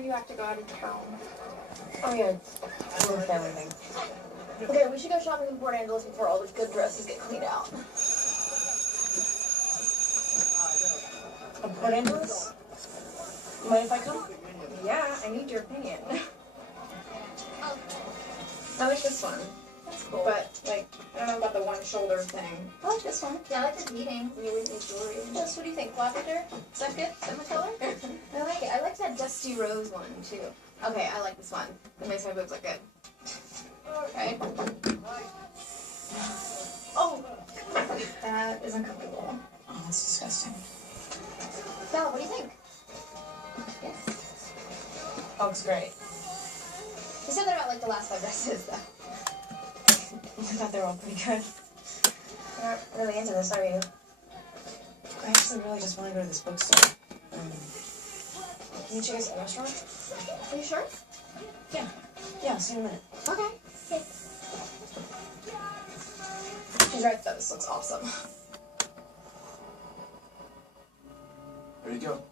you have to go out of town? Oh yeah, it's a family thing. Okay, we should go shopping in Port Angeles before all the good dresses get cleaned out. Port Angeles? Mind if I come? Yeah, I need your opinion. I like this one. That's cool. But, like, I don't know about the one shoulder thing. I like this one. Yeah, I like the beading. You really need jewelry. Yes, what do you think? Lavender? Is that good? Is that my color? I like it. I like that dusty rose one, too. Okay, I like this one. It makes my boobs look good. Okay. Oh! That is uncomfortable. Oh, that's disgusting. Bella, what do you think? Yes. Oh, looks great. You said that about, like, the last 5 dresses, though. I thought they were all pretty good. You're not really into this, are you? I actually really just want to go to this bookstore. Can you check us at the restaurant? Are you sure? Yeah. Yeah, I'll see you in a minute. Okay. She's right, though. This looks awesome. There you go.